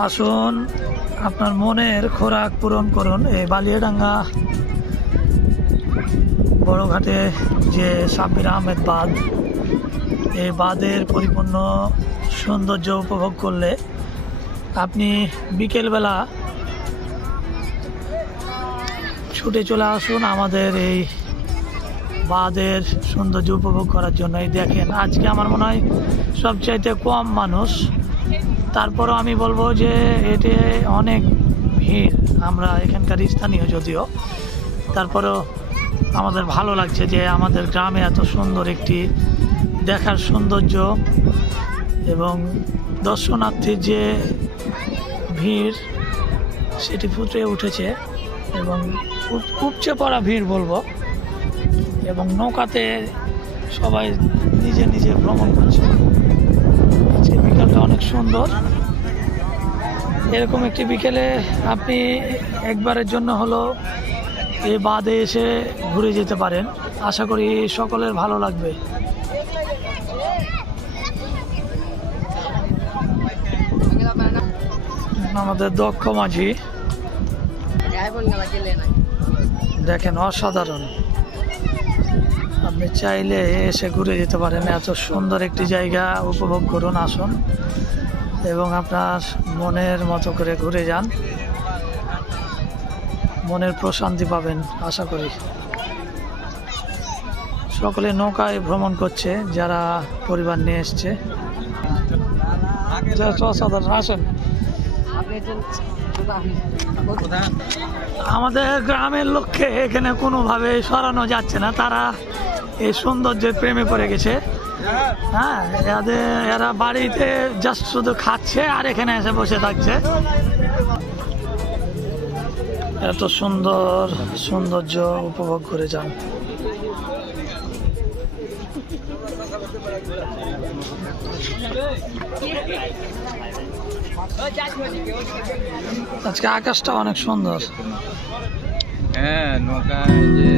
আসুন আপনার মনের খোরাক পূরণ করুন এই বালিয়াডাঙ্গা বড়ঘাটে যে সাব্বির আহমেদ বাঁধ, এই বাঁধের পরিপূর্ণ সৌন্দর্য উপভোগ করলে আপনি বিকেলবেলা ছুটে চলে আসুন আমাদের এই বাঁধের সৌন্দর্য উপভোগ করার জন্য। এই দেখেন, আজকে আমার মনে হয় সবচাইতে কম মানুষ, তারপরও আমি বলবো যে এতে অনেক ভিড়। আমরা এখানকার স্থানীয় যদিও, তারপরেও আমাদের ভালো লাগছে যে আমাদের গ্রামে এত সুন্দর একটি দেখার সৌন্দর্য এবং দর্শনার্থীর যে ভিড় সেটি ফুটে উঠেছে এবং উপচে পড়া ভিড় বলবো। এবং নৌকাতে সবাই নিজে নিজে ভ্রমণ করছে। আজকে বিকেলটা অনেক সুন্দর। এরকম একটি বিকেলে আপনি একবারের জন্য হলো এই বাঁধে এসে ঘুরে যেতে পারেন। আশা করি সকলের ভালো লাগবে। আমাদের দক্ষ মাঝি দেখেন, অসাধারণ। আপনি চাইলে এসে ঘুরে যেতে পারেন। এত সুন্দর একটি জায়গা উপভোগ করুন, আসুন এবং আপনার মনের মতো করে ঘুরে যান। মনের প্রশান্তি পাবেন আশা করি। সকলে নৌকায় ভ্রমণ করছে যারা পরিবার নিয়ে এসছে। অসাধারণ। আসুন, আমাদের গ্রামের লোককে এখানে কোনোভাবে সরানো যাচ্ছে না। তারা এই সৌন্দর্যের প্রেমে পড়ে গেছে। হ্যাঁ, এরা বাড়িতে জাস্ট শুধু খাচ্ছে আর এখানে এসে বসে থাকছে। এত সুন্দর সৌন্দর্য উপভোগ করে যান। আজকে আকাশটা অনেক সুন্দর। হ্যাঁ, নৌকায় যে